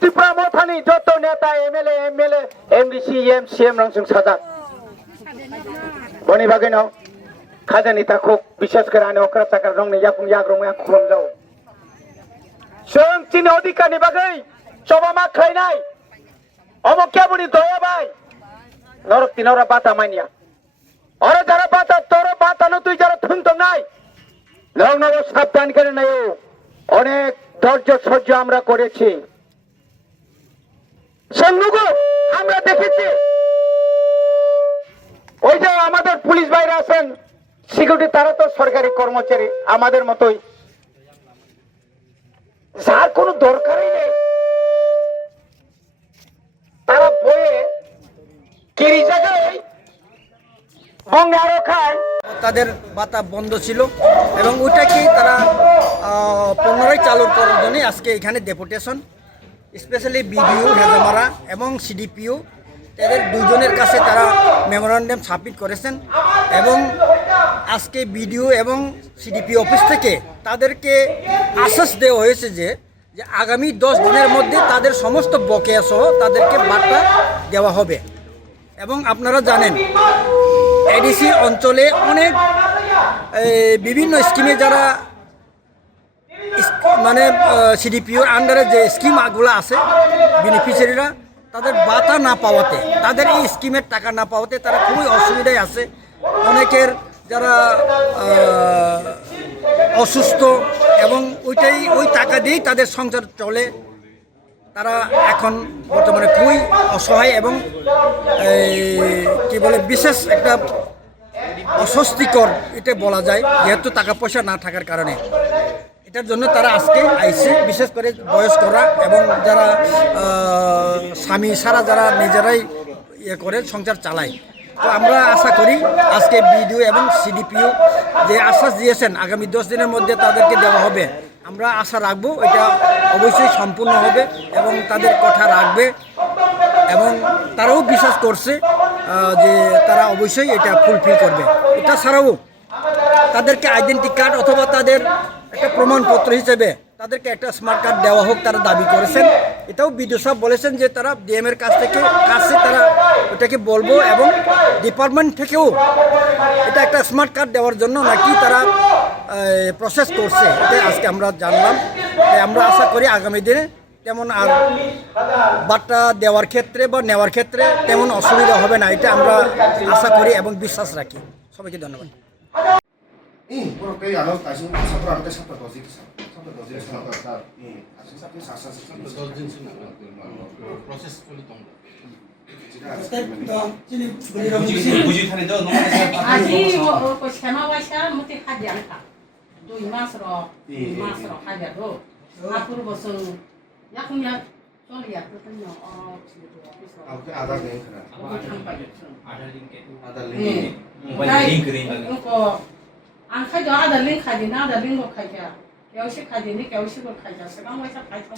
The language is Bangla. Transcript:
ত্রিপুরা মথানি যত নেতা এমএলএ এমডিসি এমসিএম রংসং সাজাক বনি বাগে নাও খাজানি তাকুক বিশেষ করে আনে অকরা চাকার রং নে ইয়াকুং ইয়াগ্রং या খুম যাও जों चिनि अधिकारनि बागै सभा मा खायनाय अमक्या बुनि दया बाय नरक तिनरा बाता मानिया अरे যারা বাতা তোর বাতানো তুই যারা থুনতো নাই নও নও সাবধান করে নাও অনেক ধৈর্য সহ্য আমরা করেছি সন্নুগো আমরা দেখেছি ওই যে আমাদের পুলিশ ভাইরা আছেন সিকিউরিটি তারা তো সরকারি কর্মচারী আমাদের মতোই যার কোনো দরকারই নেই তারা বয়ে কিরি জায়গায় বঙ্গে আরো খায় তাদের বাতা বন্ধ ছিল এবং ওইটাকেই তারা পুনরায় চালু করার জন্য আজকে এখানে ডেপুটেশন স্পেশালি বিডিও হেজামারা এবং সিডিপিও তাদের দুজনের কাছে তারা মেমোরান্ডাম সাবমিট করেছেন এবং আজকে বিডিও এবং সিডিপি অফিস থেকে তাদেরকে আশ্বাস দেওয়া হয়েছে যে আগামী 10 দিনের মধ্যে তাদের সমস্ত বকেয়া সহ তাদেরকে বার্তা দেওয়া হবে এবং আপনারা জানেন এডিসি অঞ্চলে অনেক বিভিন্ন স্কিমে যারা মানে সিডিপিওর আন্ডারে যে স্কিমগুলো আছে বেনিফিশিয়ারিরা তাদের বাতা না পাওয়াতে তাদের এই স্কিমের টাকা না পাওয়াতে তারা খুবই অসুবিধায় আছে অনেকের যারা অসুস্থ এবং ওই টাকা দিয়েই তাদের সংসার চলে তারা এখন বর্তমানে খুবই অসহায় এবং কি বলে বিশেষ একটা অস্বস্তিকর এটা বলা যায় যেহেতু টাকা পয়সা না থাকার কারণে এটার জন্য তারা আজকে আইসে বিশেষ করে বয়স্করা এবং যারা স্বামী সারা যারা নিজেরাই করে সংসার চালায় তো আমরা আশা করি আজকে বিডিও এবং সিডিপিও যে আশ্বাস দিয়েছেন আগামী 10 দিনের মধ্যে তাদেরকে দেওয়া হবে আমরা আশা রাখবো এটা অবশ্যই সম্পূর্ণ হবে এবং তাদের কথা রাখবে এবং তারাও বিশ্বাস করছে যে তারা অবশ্যই এটা ফুলফিল করবে এটা ছাড়াও তাদেরকে আইডেন্টি কার্ড অথবা তাদের একটা প্রমাণপত্র হিসেবে তাদেরকে একটা স্মার্ট কার্ড দেওয়া হোক তারা দাবি করেছেন এটাও বিডিও সাহেব বলেছেন যে তারা ডিএমের কাছে তারা ওটাকে বলবো এবং ডিপার্টমেন্ট থেকেও এটা একটা স্মার্ট কার্ড দেওয়ার জন্য নাকি তারা প্রসেস করছে এটা আজকে আমরা জানলাম আমরা আশা করি আগামী দিনে তেমন আর বার্তা দেওয়ার ক্ষেত্রে বা নেওয়ার ক্ষেত্রে তেমন অসুবিধা হবে না এটা আমরা আশা করি এবং বিশ্বাস রাখি সবাইকে ধন্যবাদ Por que ya no, casi un sapo antes sapo dos días, sapo dos días no pasar. Así sapo sasa dos días no proses politong. buji thani do no aji ko schema wasa muti khadian ka 2 mas ro khadia do apur bosun yakun ya choli ya to no आपके आधार लिंक करा ada link mobile link ring ko an khai do ada link khadi na ada link ko khai ya 有些开的，你有些不开的，是刚为啥开？